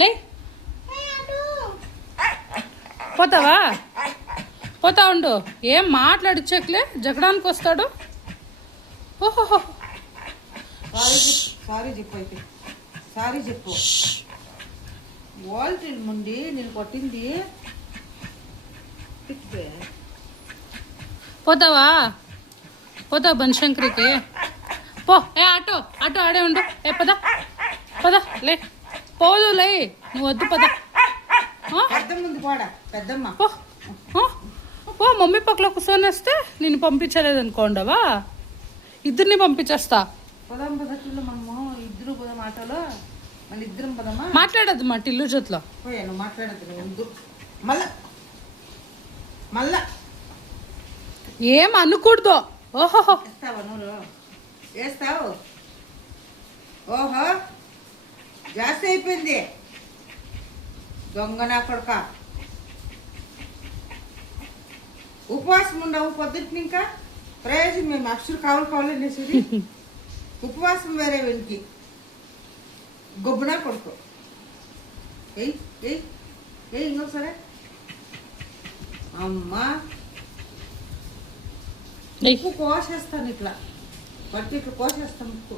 లే పోతావా? పోతా ఉండు. ఏం మాట్లాడిచ్చట్లే, జగడానికి వస్తాడు. ఓహో సారీ చెప్పు, అయితే సారీ చెప్పు. వాల్ట్ ముందు నేను కొట్టింది. పోతావా? పోతావు బనశంకరికి? పో. ఏ ఆటో ఆటో ఆడే ఉండు. ఏ పద పద, లే పోదు, లే నువ్వు వద్దు, పద. ముందు పోడా పెద్దమ్మ. పో పో, మమ్మీ పక్కలో కూర్చొని వస్తే నేను పంపించలేదు అనుకోండవా? ఇద్దరిని పంపించేస్తా. పోదాం పదట్లో మనము ఇద్దరు పోదాం ఆటోలో. మళ్ళీ ఇద్దరం పోదామా? మాట్లాడద్దు మా టిల్లు జొత్లో. పోయా నువ్వు మాట్లాడద్దు, నువ్వు ముందు. మళ్ళా మళ్ళా ఏం అనకూడదు. ఓహో వేస్తావా? నువ్వు వేస్తావు. ఓహో జాస్తి అయిపోయింది. దొంగ నా కొడుక. ఉపవాసం ఉండవు పొద్దుటిని. ఇంకా ప్రయోజనం మేము అక్షరు కావాలనేసి ఉపవాసం వేరే వెనికి గొబ్బునా కొడుకు. ఏయ్ ఏయ్ ఏయ్ ఇంకొకసారి. అమ్మా ఉప్పు కోసేస్తాను, ఇట్లా పట్టి ఇట్లా కోసేస్తాను ఉప్పు.